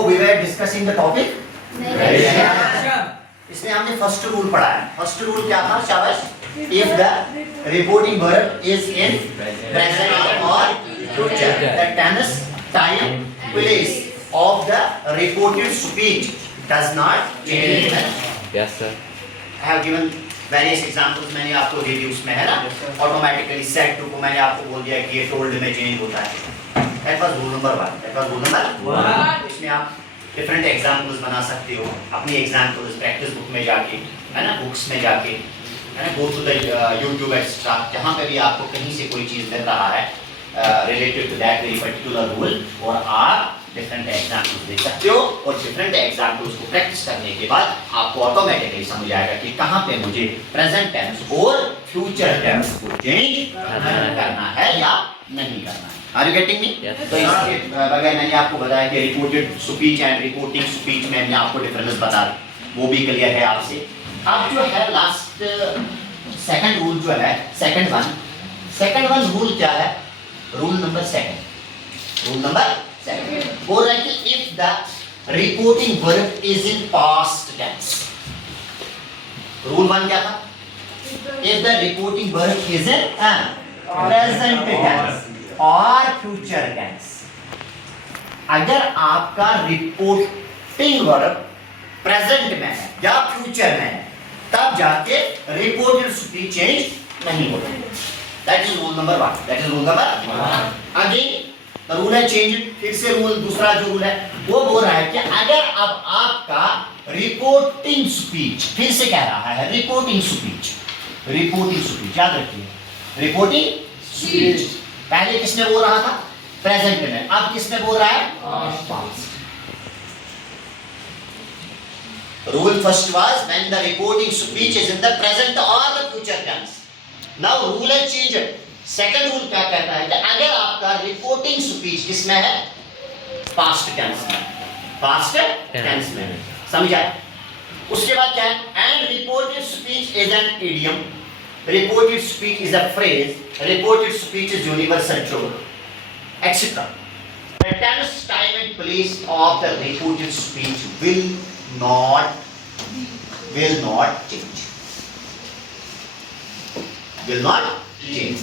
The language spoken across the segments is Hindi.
Oh, we were discussing the topic. इसमें हमने फर्स्ट रूल पढ़ा है। फर्स्ट रूल क्या था शाबाश? If the reporting verb is in present or future, the tense, time, place of the reported speech does not change. Yes, sir. I have given various examples, मैंने आपको दे दी उसमें, है ना? Automatically said to को मैंने आपको बोल दिया कि ये told में change होता है। That was rule number 1. That was rule number 1. इसमें आप डिफरेंट एग्जाम्पल्स बना सकते हो अपनी एग्जाम्पल्स प्रैक्टिस बुक में जाके, है ना, बुक्स में जाके, है ना, go to the YouTube extra, जहाँ पे भी आपको कहीं से कोई चीज़ मिल रहा है related to that very particular rule, और आप डिफरेंट एग्जाम्पल्स दे सकते हो, और डिफरेंट एग्जाम्पल्स को प्रैक्टिस करने के बाद आपको ऑटोमेटिकली समझ आएगा कि कहाँ पे मुझे प्रेजेंट टेंस और फ्यूचर टेंस को चेंज करना है या नहीं करना है। Are you getting me? Yes. तो इसके बगैर मैंने आपको बताया कि reported speech and reporting speech में मैंने आपको डिफरेंस बता, वो भी क्लियर है आपसे। अब जो है लास्ट सेकंड रूल जो है, सेकंड वन रूल क्या है? रूल नंबर सेकंड बोल रहा है कि if the reporting verb is in past tense. Rule 1 क्या था? If the reporting verb is in present tense और फ्यूचर टेंस, अगर आपका रिपोर्टिंग वर्ब प्रेजेंट में है या फ्यूचर में है, तब जाके रिपोर्टेड स्पीच चेंज नहीं होता। That is rule number 1। Again rule है चेंज। फिर से रूल दूसरा जो रूल है वो बोल रहा है कि अगर अब आपका रिपोर्टिंग स्पीच, फिर से कह रहा है रिपोर्टिंग स्पीच याद रखिए, रिपोर्टिंग स्पीच पहले किसने बोल रहा था? प्रेजेंट में। अब किसने बोल रहा है? Past. Rule first was when the reporting speech is in the present और the future tense. Now rule है चेंज। सेकंड रूल क्या कहता है कि अगर आपका रिपोर्टिंग स्पीच किसमें है? पास्ट टेंस में। समझ आया? उसके बाद क्या है? And reported speech is an idiom, reported speech is a phrase, reported speech is universal truth, etc. The tense, time and place of the reported speech will not change.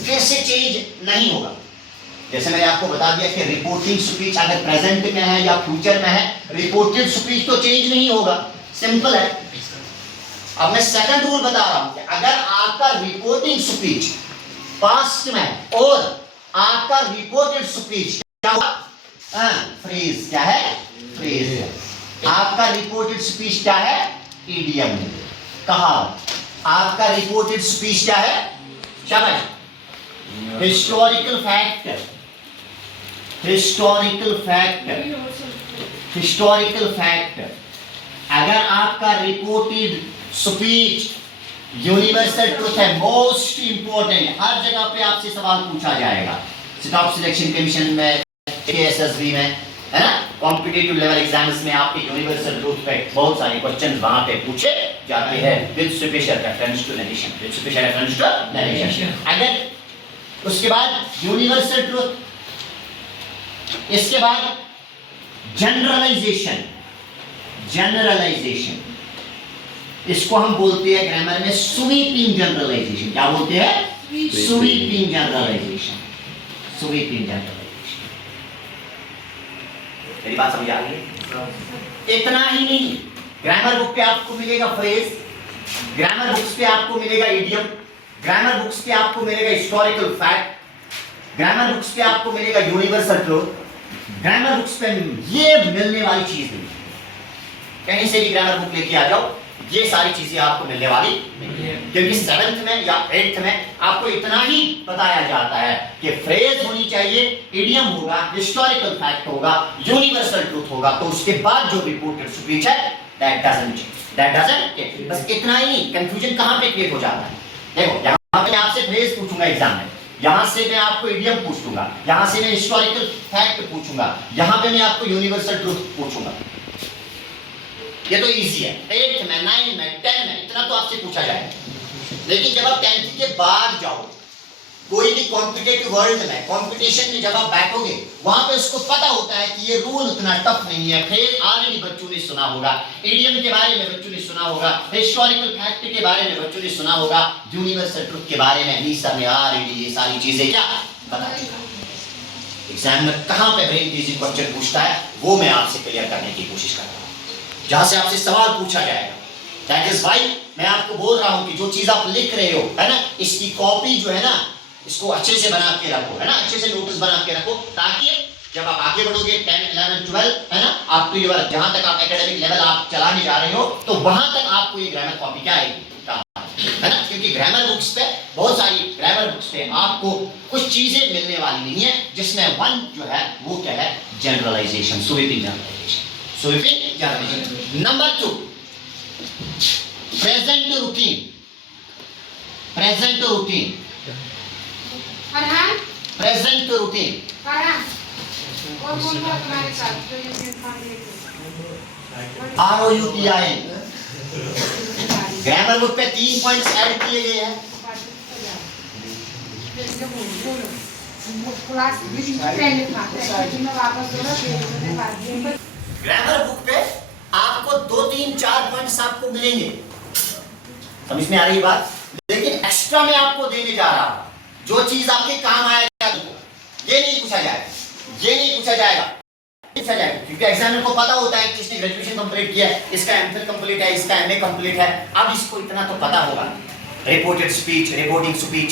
कैसे चेंज नहीं होगा? जैसे मैंने आपको बता दिया कि रिपोर्टिंग स्पीच अगर प्रेजेंट में है या फ्यूचर में है, रिपोर्टेड स्पीच तो चेंज नहीं होगा। सिंपल है। अब मैं सेकंड रूल बता रहा हूं कि अगर आपका रिपोर्टिंग स्पीच पास्ट में और आपका रिपोर्टेड स्पीच क्या हुआ? फ्रेज क्या है? फ्रेज। आपका रिपोर्टेड स्पीच क्या है? इडियम। कहा आपका रिपोर्टेड स्पीच क्या है? शाबाश। Historical fact. अगर आपका रिपोर्टेड स्पीच यूनिवर्सल ट्रुथ है, मोस्ट इंपोर्टेंट, हर जगह पे आपसे सवाल पूछा जाएगा, स्टाफ सिलेक्शन कमीशन में, केएसएसबी में, है ना, कॉम्पिटिटिव लेवल एग्जाम्स में आपके यूनिवर्सल ट्रुथ पे बहुत सारे क्वेश्चन वहां पे पूछे जाते हैं with special reference to narration. अगर उसके बाद यूनिवर्सल ट्रुथ, इसके बाद जनरलाइजेशन, इसको हम बोलते हैं ग्रामर में स्वीपिंग जनरलाइजेशन। क्या बोलते हैं? Sweeping generalization. मेरी बात समझ आ रही है? इतना ही नहीं, ग्रामर बुक पे आपको मिलेगा फ्रेज, ग्रामर बुक्स पे आपको मिलेगा इडियम, ग्रामर बुक्स पे आपको मिलेगा हिस्टोरिकल फैक्ट, ग्रामर बुक्स पे आपको मिलेगा यूनिवर्सल ट्रुथ। ग्रामर बुक्स पे ये मिलने वाली चीज नहीं, कहीं से भी ग्रामर बुक लेके आ जाओ, ये सारी चीजें आपको मिलने वाली नहीं है, क्योंकि 7th में या 8th में आपको इतना ही बताया जाता है कि फ्रेज होनी चाहिए, इडियम होगा, हिस्टोरिकल फैक्ट होगा, यूनिवर्सल ट्रुथ होगा, तो उसके बाद जो रिपोर्टेड स्पीच है दैट डजंट चेंज। बस इतना ही। कंफ्यूजन कहां पे क्रिएट हो जाता है? देखो, यहां पे मैं आपसे फ्रेज पूछूंगा एग्जाम में, यहां से मैं आपको इडियम पूछूंगा, यहां से मैं हिस्टोरिकल फैक्ट पूछूंगा, यहां पे मैं आपको यूनिवर्सल ट्रुथ पूछूंगा। ये तो इजी है। 8th में, 9th में, 10th में इतना तो आपसे पूछा जाएगा। लेकिन जब आप 10th के बाद जाओ, कोई भी कॉम्पिटेटिव वर्ल्ड में, कंपटीशन में जब आप बैठोगे, वहां पे उसको पता होता है कि ये रूल उतना टफ नहीं है। फ्रेज ऑलरेडी बच्चों ने सुना होगा, इडियम के बारे में बच्चों ने सुना होगा, हिस्टोरिकल फैक्ट के बारे में बच्चों ने सुना होगा, यूनिवर्सल ट्रुथ के बारे में भी सर ने ऑलरेडी ये सारी चीजें क्या बता दी। एग्जाम में कहां पे ब्रेन टीजिंग क्वेश्चन पूछता है वो मैं आपसे क्लियर करने की कोशिश कर रहा हूं, जहां से आपसे सवाल पूछा जाएगा। दैट इज व्हाई मैं आपको बोल रहा हूं कि जो चीज आप लिख रहे हो, है ना, इसकी कॉपी जो है ना, इसको अच्छे से बना के रखो, है ना, अच्छे से नोटिस बना के रखो, ताकि जब आप आगे बढ़ोगे 10, 11, 12, है ना, आप तो ये जहां तक आप एकेडमिक लेवल आप चलाने जा रहे हो, तो वहां तक आपको ये ग्रामर कॉपी क्या आएगी, है ना, क्योंकि ग्रामर बुक्स पे, बहुत सारी ग्रामर बुक्स पे आपको कुछ चीजें मिलने वाली नहीं है, जिसमें वन जो है वो क्या है, generalization, sweeping generalization, sweeping generalization. Number 2, present routine, present routine, Farhan, present routine. Farhan, और कौन था तुम्हारे साथ जो ये प्लेटफॉर्म पे ROUTIN ग्रामर बुक पे 3 पॉइंट्स ऐड किए गए हैं। क्लास पहले था, मैं वापस दोबारा ग्रामर बुक पे आपको 2, 3, 4 पॉइंट्स आपको मिलेंगे, समझ में आ रही बात, लेकिन एक्स्ट्रा में आपको देने जा रहा हूं जो चीज आपके काम आएगा। ये नहीं पूछा जाएगा, ये नहीं पूछा जाएगा, पूछा जाएगा, क्योंकि एग्जामिनर को पता होता है कि इसने ग्रेजुएशन कंप्लीट किया है, इसका एमफिल कंप्लीट है, इसका एमए कंप्लीट है। अब इसको इतना तो पता होगा, रिपोर्टेड स्पीच, रिपोर्टिंग स्पीच,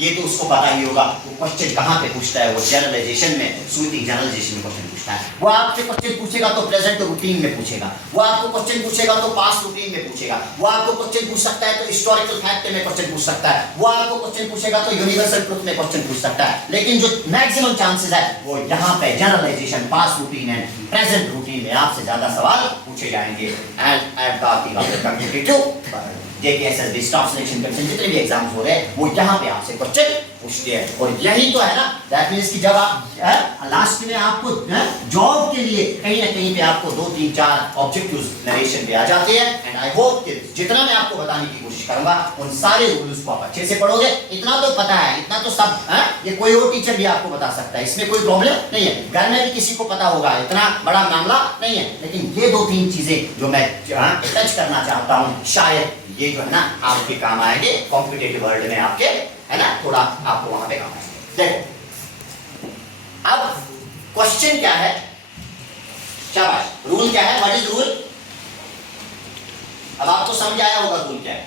ये तो उसको पता ही होगा। वो क्वेश्चन कहां पे पूछता है, वो जनरलाइजेशन में, स्वीपिंग जनरलाइजेशन में क्वेश्चन पूछता है। वो आपसे क्वेश्चन पूछेगा तो प्रेजेंट रूटीन में पूछेगा, वो आपको क्वेश्चन पूछेगा तो पास्ट रूटीन में पूछेगा, वो आपको क्वेश्चन पूछ सकता है तो हिस्टोरिकल फैक्ट में क्वेश्चन पूछ सकता है, वो आपको क्वेश्चन पूछेगा तो यूनिवर्सल ट्रुथ में क्वेश्चन पूछ सकता है। लेकिन जो मैक्सिमम चांसेस है वो यहाँ पे जनरलाइजेशन, पास्ट रूटीन है, प्रेजेंट रूटीन में आपसे ज्यादा सवाल पूछे जाएंगे। And at the competitive JKSSB staff selection commission जितने भी एग्जाम्स हो रहे हैं वो यहाँ पे आपसे क्वेश्चन पूछते हैं। और यही तो है ना, दैट मींस कि जब आप लास्ट में आपको जॉब के लिए कहीं ना कहीं पे आपको 2, 3, 4 ऑब्जेक्टिव्स नरेशन पे आ जाते हैं। एंड आई होप कि जितना मैं आपको बताने की कोशिश करूंगा उन सारे रूल्स को आप अच्छे से पढ़ोगे। इतना तो पता है, इतना तो सब ये कोई और टीचर भी आपको बता सकता है, इसमें कोई प्रॉब्लम नहीं है, घर में भी किसी को पता होगा, इतना बड़ा मामला नहीं है। लेकिन ये 2-3 चीजें जो मैं टच करना चाहता हूँ, शायद ये जो है ना आपके काम आएंगे कॉम्पिटिटिव वर्ल्ड में, आपके, है ना, थोड़ा आपको वहां पे काम आएंगे। देखो अब क्वेश्चन क्या है, शाबाश, रूल क्या है, व्हाट इज रूल। अब आपको समझ आया होगा रूल क्या है।